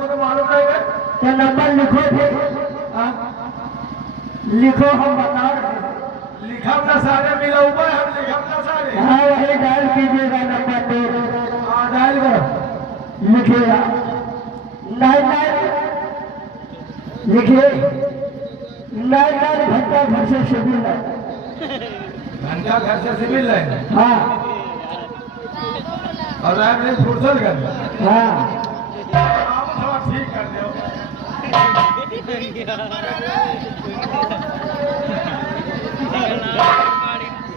हमको तो मालूम नहीं है। क्या नंबर लिखो थे? लिखो, हम बता रहे हैं। लिखम ना सारे मिला हुआ है, हम लिखम ना सारे। हाँ वही डायल कीजिएगा नंबर 2। हाँ डायल करो। लिखिएगा 99 लिखिए 99 घंटा घर से सिविल है। घंटा घर से सिविल है। हाँ और रात में फुर्सत कर। हाँ आप थोड़ा ठीक कर दो।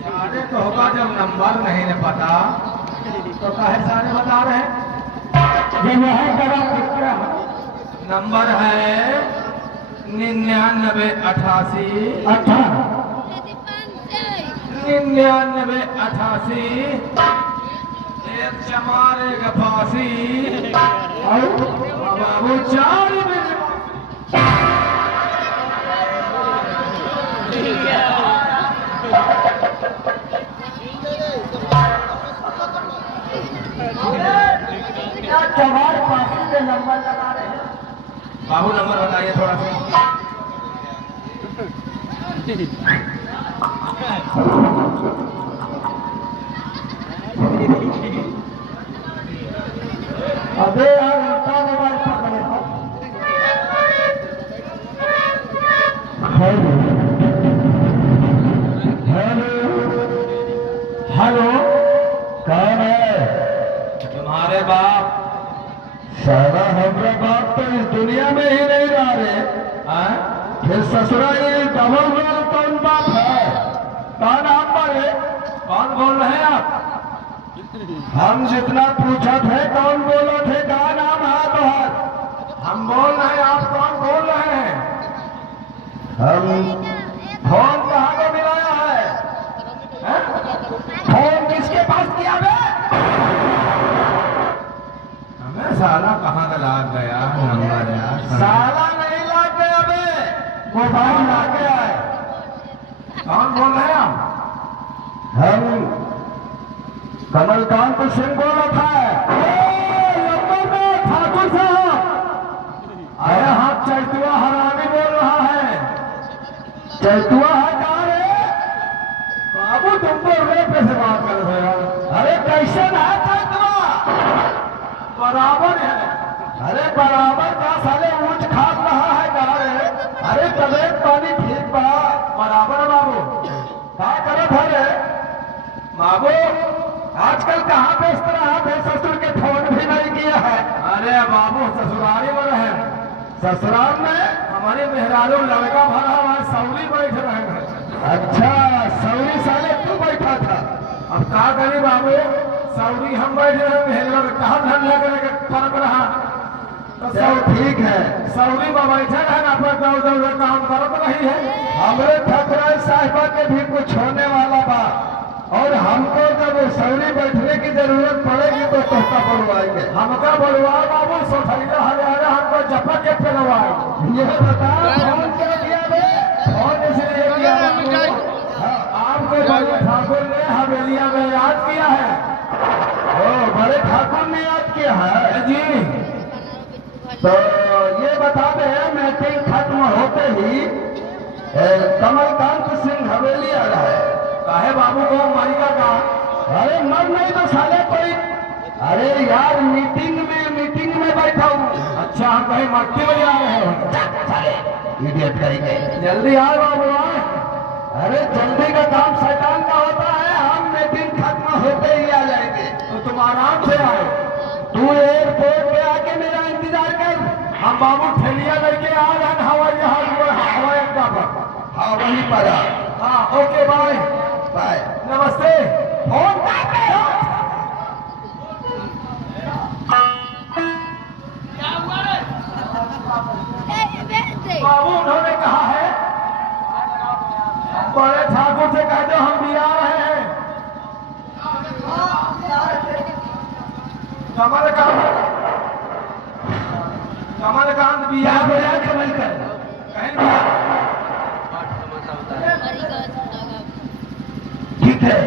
सारे तो होगा, जब नंबर नहीं न पता तो काहे सारे बता रहे हैं। जब यहाँ करा क्या नंबर है 9988 9988 एक चमार एक फांसी और बाबू 4 मिनट। क्या चमार फांसी के नंबर लगा रहे हैं? बाबू नंबर बताइए थोड़ा सा। अबे यार उल्टा मोबाइल पकड़े हो। हेलो हेलो कौन है? तुम्हारे बाप। सारा हमारा बाप तो इस दुनिया में ही नहीं रह रहे। हैं? फिर ससुराल डबल रोल कौन बाप है? कौन आप पर? कौन बोल रहे हैं आप? हम जितना पूछा थे कौन बोलो थे? कहा नाम है तोहर? हम बोल रहे हैं, आप कौन बोल रहे हैं? हम फोन कहाँ को मिलाया है? हैं? फोन किसके पास किया बे? हमें साला कहाँ का लाग गया नंबर यार। साला नहीं लाग गया बे, मोबाइल लाग गया है। कौन बोल रहे हैं आप? हम कमलकांत सिंह बोल रहा था। ठाकुर साहब अरे हाथ चैतुआ हरामी बोल रहा है। चैतुआ है कहाँ रे? बाबू तुमको रेप से बात कर रहे हो। अरे कैसे है चैतुआ? बराबर है। अरे बराबर का साले ऊंच खाद रहा है कहाँ रे? अरे तबियत पानी ठीक बा? बराबर बाबू। क्या करत है रे? बाबू आजकल कहाँ व्यस्त रहा थे? ससुर के फोन भी नहीं किया है। अरे बाबू ससुरारी में रहे। ससुराल में? हमारे मेहरारू लड़का भरा हुआ है, सौरी बैठ रहे हैं। अच्छा सौरी साले तू बैठा था? अब क्या करें बाबू, सौरी हम बैठ रहे हैं, मेहरारू कहाँ धंधा करके फर्क रहा। तो चल ठीक है। सौरी में बैठे रहे ना, पर दौड़ दौड़ काम करत रही है। हमरे ठकुराई साहिबा के भी कुछ होने वाला बा, और हमको जब सौरी बैठने की जरूरत पड़ेगी तो तोहका बुलवाएंगे। हमका बुलवा बाबू, सोठैया हरियाणा हमको जपक के पिलवाए। ये बता फोन क्या किया बे? फोन इसलिए किया बाबू, आपको बड़े ठाकुर ने हवेलिया में याद किया है। ओ बड़े ठाकुर ने याद किया है जी। तो ये बता दे मीटिंग खत्म होते ही कमलकांत सिंह हवेली आ रहा है। काहे बाबू को मारिका का? अरे मर नहीं तो साले कोई। अरे यार मीटिंग में बैठा हूँ। अच्छा हम कहीं मट्टी में जा रहे हो? इडियट करेंगे। जल्दी आओ बाबू आए। अरे जल्दी का काम शैतान का होता है। हम मीटिंग खत्म होते ही आ जाएंगे। तो तुम आराम से आओ। तू एयरपोर्ट पे आके मेरा इंतजार कर। हम बाबू ठेलिया लेके आ रहे हैं हवाई अड्डा पर। हाँ वहीं पर आ। हाँ ओके बाय बाय। नमस्ते। फोन काट दे। बाबू उन्होंने कहा है बड़े ठाकुर से कह दो हम भी आ रहे हैं। कमलकांत भी आ बोला कमल कर। कहीं भी आ। ठीक है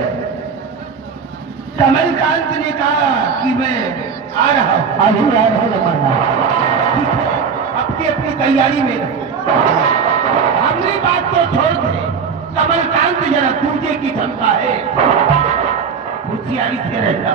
कमलकांत ने कहा कि मैं आ रहा हूँ। अभी आ रहा हूँ। तैयारी में रहो। हमने बात तो छोड़ दे, कमलकांत जरा दूजे की धमका है, होशियारी से रहना।